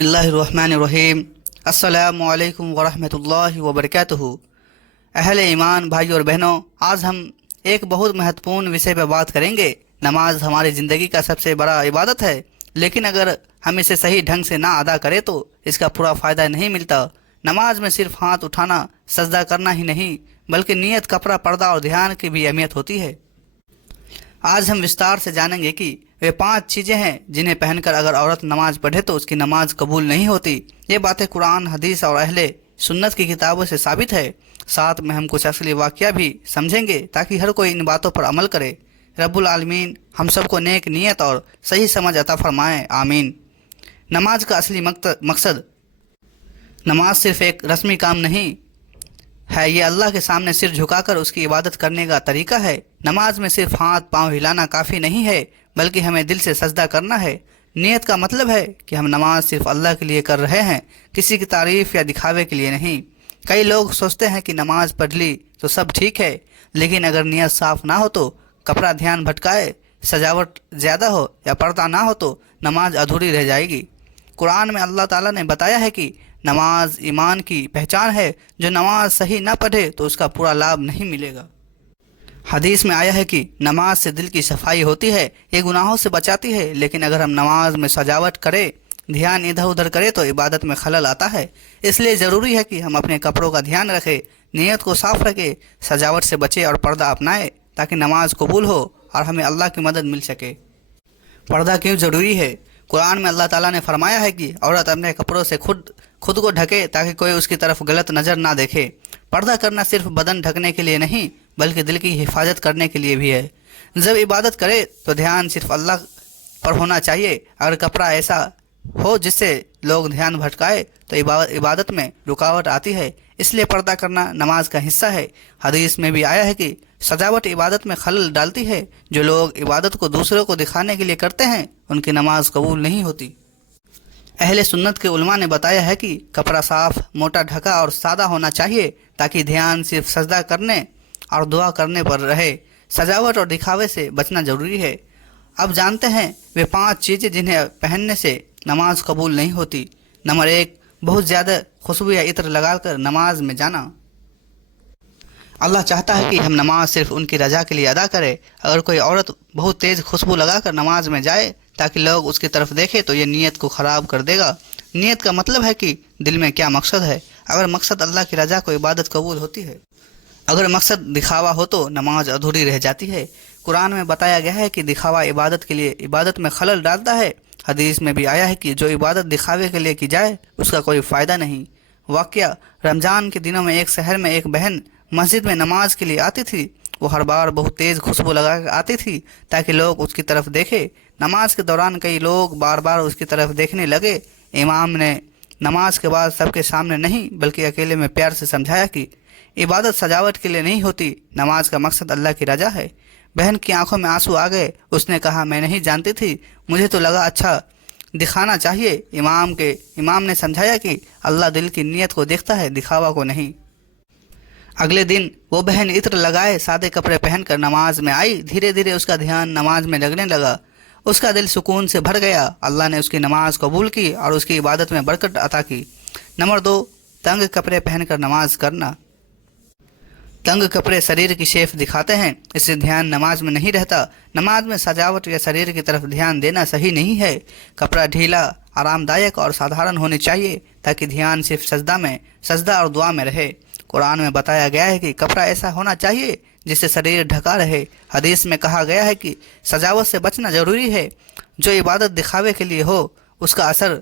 اللہ الرحمن الرحیم۔ السلام علیکم ورحمۃ اللہ وبرکاتہ۔ اہل ایمان بھائی اور بہنوں، آج ہم ایک بہت مہتوپورن وشے پہ بات کریں گے۔ نماز ہماری زندگی کا سب سے بڑا عبادت ہے، لیکن اگر ہم اسے صحیح ڈھنگ سے نہ ادا کریں تو اس کا پورا فائدہ نہیں ملتا۔ نماز میں صرف ہاتھ اٹھانا، سجدہ کرنا ہی نہیں، بلکہ نیت، کپڑا، پردہ اور دھیان کی بھی اہمیت ہوتی ہے۔ آج ہم وستار سے جانیں گے کہ وہ 5 چیزیں ہیں جنہیں پہن کر اگر عورت نماز پڑھے تو اس کی نماز قبول نہیں ہوتی۔ یہ باتیں قرآن، حدیث اور اہل سنت کی کتابوں سے ثابت ہے۔ ساتھ میں ہم کچھ اصلی واقعہ بھی سمجھیں گے تاکہ ہر کوئی ان باتوں پر عمل کرے۔ رب العالمین ہم سب کو نیک نیت اور صحیح سمجھ عطا فرمائے، آمین۔ نماز کا اصلی مقصد، نماز صرف ایک رسمی کام نہیں ہے، یہ اللہ کے سامنے سر جھکا کر اس کی عبادت کرنے کا طریقہ ہے۔ نماز میں صرف ہاتھ پاؤں ہلانا کافی نہیں ہے، بلکہ ہمیں دل سے سجدہ کرنا ہے۔ نیت کا مطلب ہے کہ ہم نماز صرف اللہ کے لیے کر رہے ہیں، کسی کی تعریف یا دکھاوے کے لیے نہیں۔ کئی لوگ سوچتے ہیں کہ نماز پڑھ لی تو سب ٹھیک ہے، لیکن اگر نیت صاف نہ ہو تو کپڑا دھیان بھٹکائے، سجاوٹ زیادہ ہو یا پردہ نہ ہو تو نماز ادھوری رہ جائے گی۔ قرآن میں اللہ تعالیٰ نے بتایا ہے کہ نماز ایمان کی پہچان ہے، جو نماز صحیح نہ پڑھے تو اس کا پورا لابھ نہیں ملے گا۔ حدیث میں آیا ہے کہ نماز سے دل کی صفائی ہوتی ہے، یہ گناہوں سے بچاتی ہے، لیکن اگر ہم نماز میں سجاوٹ کریں، دھیان ادھر ادھر کرے تو عبادت میں خلل آتا ہے۔ اس لیے ضروری ہے کہ ہم اپنے کپڑوں کا دھیان رکھیں، نیت کو صاف رکھیں، سجاوٹ سے بچے اور پردہ اپنائے تاکہ نماز قبول ہو اور ہمیں اللہ کی مدد مل سکے۔ پردہ کیوں ضروری ہے؟ قرآن میں اللہ تعالیٰ نے فرمایا ہے کہ عورت اپنے کپڑوں سے خود کو ڈھکے تاکہ کوئی اس کی طرف غلط نظر نہ دیکھے۔ پردہ کرنا صرف بدن ڈھکنے کے لیے نہیں، بلکہ دل کی حفاظت کرنے کے لیے بھی ہے۔ جب عبادت کرے تو دھیان صرف اللہ پر ہونا چاہیے۔ اگر کپڑا ایسا ہو جس سے لوگ دھیان بھٹکائے تو عبادت میں رکاوٹ آتی ہے، اس لیے پردہ کرنا نماز کا حصہ ہے۔ حدیث میں بھی آیا ہے کہ سجاوٹ عبادت میں خلل ڈالتی ہے۔ جو لوگ عبادت کو دوسروں کو دکھانے کے لیے کرتے ہیں ان کی نماز قبول نہیں ہوتی۔ اہل سنت کے علماء نے بتایا ہے کہ کپڑا صاف، موٹا، ڈھکا اور سادہ ہونا چاہیے تاکہ دھیان صرف سجدہ کرنے اور دعا کرنے پر رہے۔ سجاوٹ اور دکھاوے سے بچنا ضروری ہے۔ اب جانتے ہیں وہ 5 چیزیں جنہیں پہننے سے نماز قبول نہیں ہوتی۔ نمبر 1، بہت زیادہ خوشبو یا عطر لگا کر نماز میں جانا۔ اللہ چاہتا ہے کہ ہم نماز صرف ان کی رضا کے لیے ادا کریں۔ اگر کوئی عورت بہت تیز خوشبو لگا کر نماز میں جائے تاکہ لوگ اس کی طرف دیکھیں تو یہ نیت کو خراب کر دے گا۔ نیت کا مطلب ہے کہ دل میں کیا مقصد ہے۔ اگر مقصد اللہ کی رضا کو عبادت قبول ہوتی ہے، اگر مقصد دکھاوا ہو تو نماز ادھوری رہ جاتی ہے۔ قرآن میں بتایا گیا ہے کہ دکھاوا عبادت میں خلل ڈالتا ہے۔ حدیث میں بھی آیا ہے کہ جو عبادت دکھاوے کے لیے کی جائے اس کا کوئی فائدہ نہیں۔ واقعہ، رمضان کے دنوں میں ایک شہر میں ایک بہن مسجد میں نماز کے لیے آتی تھی۔ وہ ہر بار بہت تیز خوشبو لگا کر آتی تھی تاکہ لوگ اس کی طرف دیکھیں۔ نماز کے دوران کئی لوگ بار بار اس کی طرف دیکھنے لگے۔ امام نے نماز کے بعد سب کے سامنے نہیں بلکہ اکیلے میں پیار سے سمجھایا کہ عبادت سجاوٹ کے لیے نہیں ہوتی، نماز کا مقصد اللہ کی رضا ہے۔ بہن کی آنکھوں میں آنسو آ گئے۔ اس نے کہا، میں نہیں جانتی تھی، مجھے تو لگا اچھا دکھانا چاہیے۔ امام نے سمجھایا کہ اللہ دل کی نیت کو دیکھتا ہے، دکھاوا کو نہیں۔ اگلے دن وہ بہن عطر لگائے سادے کپڑے پہن کر نماز میں آئی۔ دھیرے دھیرے اس کا دھیان نماز میں لگنے لگا۔ اس کا دل سکون سے بھر گیا۔ اللہ نے اس کی نماز قبول کی اور اس کی عبادت میں برکت عطا کی۔ نمبر 2، تنگ کپڑے پہن کر نماز کرنا۔ تنگ کپڑے شریر کی شیف دکھاتے ہیں، اس سے دھیان نماز میں نہیں رہتا۔ نماز میں سجاوٹ یا شریر کی طرف دھیان دینا صحیح نہیں ہے۔ کپڑا ڈھیلا، آرام دائق اور سادھارن ہونے چاہیے تاکہ دھیان صرف سجدہ اور دعا میں رہے۔ قرآن میں بتایا گیا ہے کہ کپڑا ایسا ہونا چاہیے جس سے شریر ڈھکا رہے۔ حدیث میں کہا گیا ہے کہ سجاوٹ سے بچنا ضروری ہے۔ جو عبادت دکھاوے کے لیے ہو اس کا اثر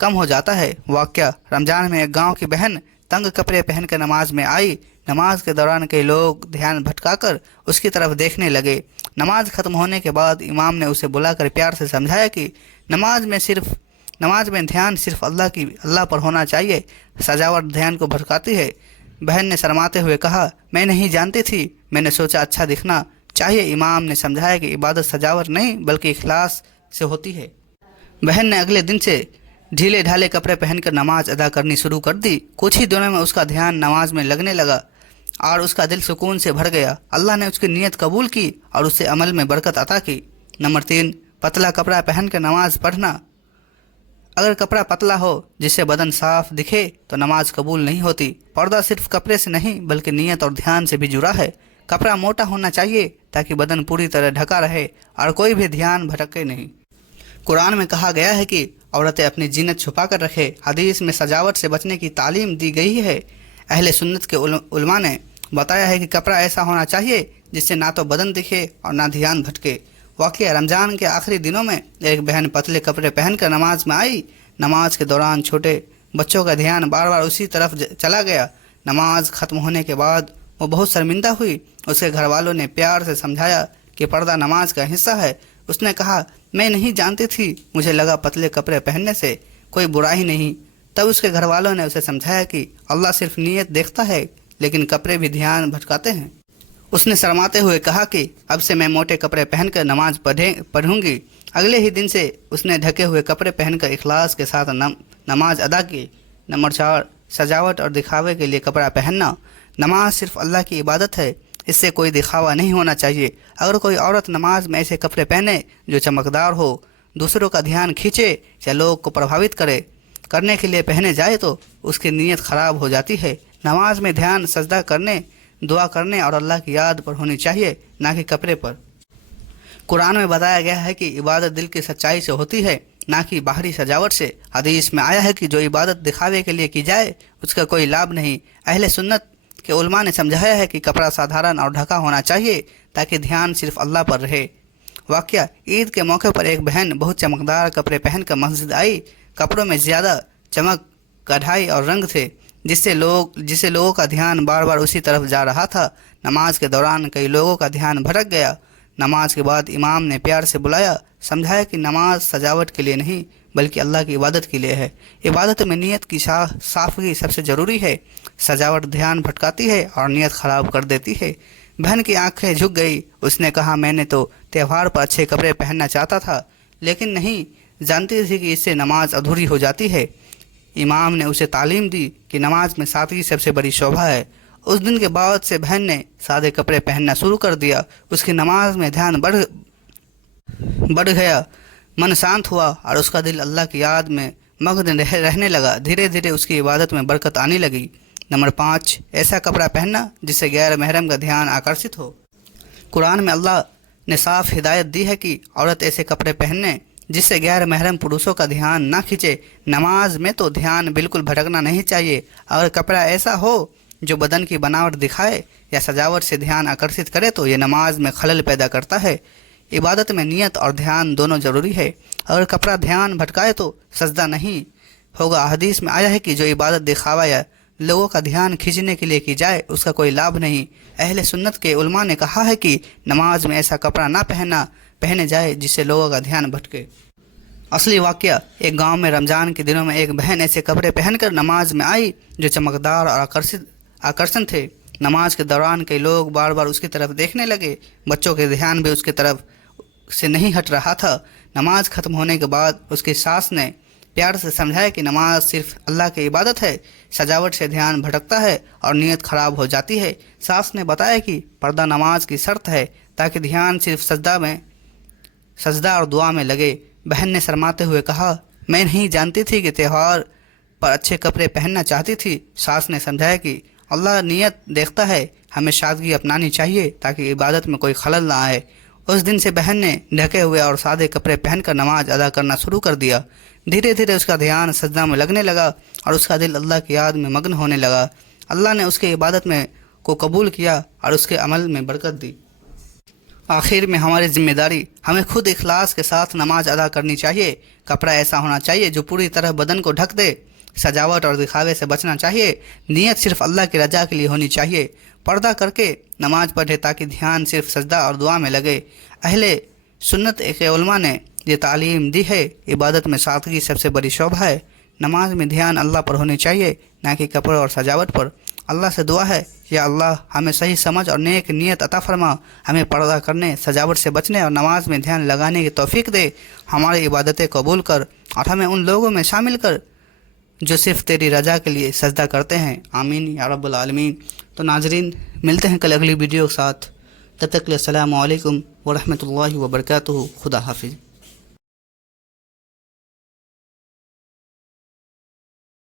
کم ہو جاتا ہے۔ واقعہ، رمضان میں ایک گاؤں کی بہن تنگ کپڑے پہن کر نماز میں آئی۔ نماز کے دوران کئی لوگ دھیان بھٹکا کر اس کی طرف دیکھنے لگے۔ نماز ختم ہونے کے بعد امام نے اسے بلا کر پیار سے سمجھایا کہ نماز میں دھیان صرف اللہ پر ہونا چاہیے، سجاوٹ دھیان کو بھٹکاتی ہے۔ بہن نے شرماتے ہوئے کہا، میں نہیں جانتی تھی، میں نے سوچا اچھا دکھنا چاہیے۔ امام نے سمجھایا کہ عبادت سجاوٹ نہیں بلکہ اخلاص سے ہوتی ہے۔ بہن نے اگلے دن سے ڈھیلے ڈھالے کپڑے پہن کر نماز ادا کرنی شروع کر دی۔ کچھ ہی دنوں میں اس کا دھیان نماز میں لگنے لگا اور اس کا دل سکون سے بھر گیا۔ اللہ نے اس کی نیت قبول کی اور اس سے عمل میں برکت عطا کی۔ نمبر 3، پتلا کپڑا پہن کر نماز پڑھنا۔ اگر کپڑا پتلا ہو جس سے بدن صاف دکھے تو نماز قبول نہیں ہوتی۔ پردہ صرف کپڑے سے نہیں بلکہ نیت اور دھیان سے بھی جڑا ہے۔ کپڑا موٹا ہونا چاہیے تاکہ بدن پوری طرح ڈھکا رہے اور کوئی بھی دھیان بھٹکے نہیں۔ قرآن میں کہا گیا ہے کہ عورتیں اپنی زینت چھپا کر رکھے۔ حدیث میں سجاوٹ سے بچنے کی تعلیم دی گئی ہے۔ اہل سنت کے علماء نے بتایا ہے کہ کپڑا ایسا ہونا چاہیے جس سے نہ تو بدن دکھے اور نہ دھیان بھٹکے۔ واقعہ رمضان کے آخری دنوں میں ایک بہن پتلے کپڑے پہن کر نماز میں آئی۔ نماز کے دوران چھوٹے بچوں کا دھیان بار بار اسی طرف چلا گیا۔ نماز ختم ہونے کے بعد وہ بہت شرمندہ ہوئی۔ اس کے گھر والوں نے پیار سے سمجھایا کہ پردہ نماز کا حصہ ہے۔ اس نے کہا، میں نہیں جانتی تھی، مجھے لگا پتلے کپڑے پہننے سے کوئی برائی نہیں۔ تب اس کے گھر والوں نے اسے سمجھایا کہ اللہ صرف نیت دیکھتا ہے لیکن کپڑے بھی دھیان بھٹکاتے ہیں۔ اس نے شرماتے ہوئے کہا کہ اب سے میں موٹے کپڑے پہن کر نماز پڑھوں گی۔ اگلے ہی دن سے اس نے ڈھکے ہوئے کپڑے پہن کر اخلاص کے ساتھ نماز ادا کی۔ نمبر 4، سجاوٹ اور دکھاوے کے لیے کپڑا پہننا۔ نماز صرف اللہ کی عبادت ہے، اس سے کوئی دکھاوا نہیں ہونا چاہیے۔ اگر کوئی عورت نماز میں ایسے کپڑے پہنے جو چمکدار ہو، دوسروں کا دھیان کھینچے یا لوگ کو پربھاوت کرنے کے لیے پہنے جائے تو اس کی نیت خراب ہو جاتی ہے۔ نماز میں دھیان سجدہ کرنے، دعا کرنے اور اللہ کی یاد پر ہونی چاہیے، نہ کہ کپڑے پر۔ قرآن میں بتایا گیا ہے کہ عبادت دل کی سچائی سے ہوتی ہے، نہ کہ باہری سجاوٹ سے۔ حدیث میں آیا ہے کہ جو عبادت دکھاوے کے لیے کی جائے اس کا کوئی لابھ نہیں۔ اہل سنت کے علماء نے سمجھایا ہے کہ کپڑا سادھارن اور ڈھکا ہونا چاہیے تاکہ دھیان صرف اللہ پر رہے۔ واقعہ، عید کے موقع پر ایک بہن بہت چمکدار کپڑے پہن کر مسجد آئی۔ کپڑوں میں زیادہ چمک، کڑھائی اور رنگ تھے جسے لوگوں کا دھیان بار بار اسی طرف جا رہا تھا۔ نماز کے دوران کئی لوگوں کا دھیان بھٹک گیا۔ نماز کے بعد امام نے پیار سے بلایا، سمجھایا کہ نماز سجاوٹ کے لیے نہیں بلکہ اللہ کی عبادت کے لیے ہے۔ عبادت میں نیت کی صافی سب سے ضروری ہے۔ سجاوٹ دھیان بھٹکاتی ہے اور نیت خراب کر دیتی ہے۔ بہن کی آنکھیں جھک گئی۔ اس نے کہا، میں نے تو تہوار پر اچھے کپڑے پہننا چاہتا تھا لیکن نہیں جانتی تھی کہ اس سے نماز ادھوری ہو جاتی ہے۔ امام نے اسے تعلیم دی کہ نماز میں سادگی سب سے بڑی شوبہ ہے۔ اس دن کے بعد سے بہن نے سادے کپڑے پہننا شروع کر دیا۔ اس کی نماز میں دھیان بڑھ گیا، من شانت ہوا اور اس کا دل اللہ کی یاد میں مگن رہنے لگا۔ دھیرے دھیرے اس کی عبادت میں برکت آنے لگی۔ نمبر 5، ایسا کپڑا پہننا جس سے غیر محرم کا دھیان آکرشت ہو۔ قرآن میں اللہ نے صاف ہدایت دی ہے کہ عورت ایسے کپڑے پہننے جس سے غیر محرم پروشوں کا دھیان نہ کھینچے۔ نماز میں تو دھیان بالکل بھٹکنا نہیں چاہیے۔ اگر کپڑا ایسا ہو جو بدن کی بناوٹ دکھائے یا سجاوٹ سے دھیان آکرشت کرے تو یہ نماز میں خلل پیدا کرتا ہے۔ عبادت میں نیت اور دھیان دونوں ضروری ہے۔ اگر کپڑا دھیان بھٹکائے تو سجدہ نہیں ہوگا۔ حدیث میں آیا ہے کہ جو عبادت دکھاوا یا لوگوں کا دھیان کھینچنے کے لیے کی جائے اس کا کوئی لابھ نہیں۔ اہل سنت کے علماء نے کہا ہے کہ نماز میں ایسا کپڑا نہ پہنے جائے جس سے لوگوں کا دھیان بھٹکے۔ اصلی واقعہ، ایک گاؤں میں رمضان کے دنوں میں ایک بہن ایسے کپڑے پہن کر نماز میں آئی جو چمکدار اور آکرشن تھے۔ نماز کے دوران کئی لوگ بار بار اس کی طرف دیکھنے لگے۔ بچوں کے دھیان بھی اس کی طرف سے نہیں ہٹ رہا تھا۔ نماز ختم ہونے کے بعد اس کی ساس نے پیار سے سمجھایا کہ نماز صرف اللہ کی عبادت ہے، سجاوٹ سے دھیان بھٹکتا ہے اور نیت خراب ہو جاتی ہے۔ ساس نے بتایا کہ پردہ نماز کی شرط ہے تاکہ دھیان صرف سجدہ اور دعا میں لگے۔ بہن نے شرماتے ہوئے کہا، میں نہیں جانتی تھی کہ تہوار پر اچھے کپڑے پہننا چاہتی تھی۔ ساس نے سمجھایا کہ اللہ نیت دیکھتا ہے، ہمیں سادگی اپنانی چاہیے تاکہ عبادت میں کوئی خلل نہ آئے۔ اس دن سے بہن نے ڈھکے ہوئے اور سادے کپڑے پہن کر نماز ادا کرنا شروع کر دیا۔ دھیرے دھیرے اس کا دھیان سجدہ میں لگنے لگا اور اس کا دل اللہ کی یاد میں مگن ہونے لگا۔ اللہ نے اس کی عبادت کو قبول کیا اور اس کے عمل میں برکت دی۔ آخر میں ہماری ذمہ داری، ہمیں خود اخلاص کے ساتھ نماز ادا کرنی چاہیے۔ کپڑا ایسا ہونا چاہیے جو پوری طرح بدن کو ڈھک دے۔ سجاوٹ اور دکھاوے سے بچنا چاہیے۔ نیت صرف اللہ کی رضا کے لیے ہونی چاہیے۔ پردہ کر کے نماز پڑھے تاکہ دھیان صرف سجدہ اور دعا میں لگے۔ اہل سنت کے علماء نے یہ تعلیم دی ہے، عبادت میں سادگی سب سے بڑی شعبہ ہے۔ نماز میں دھیان اللہ پر ہونی چاہیے، نہ کہ کپڑوں اور سجاوٹ پر۔ اللہ سے دعا ہے، یا اللہ ہمیں صحیح سمجھ اور نیک نیت عطا فرما، ہمیں پردہ کرنے، سجاوٹ سے بچنے اور نماز میں دھیان لگانے کی توفیق دے۔ ہماری عبادتیں قبول کر اور ہمیں ان لوگوں میں شامل کر جو صرف تیری رضا کے لیے سجدہ کرتے ہیں۔ آمین یا رب العالمین۔ تو ناظرین، ملتے ہیں کل اگلی ویڈیو کے ساتھ، تب تک کے لیے السلام علیکم ورحمۃ اللہ وبرکاتہ۔ خدا حافظ۔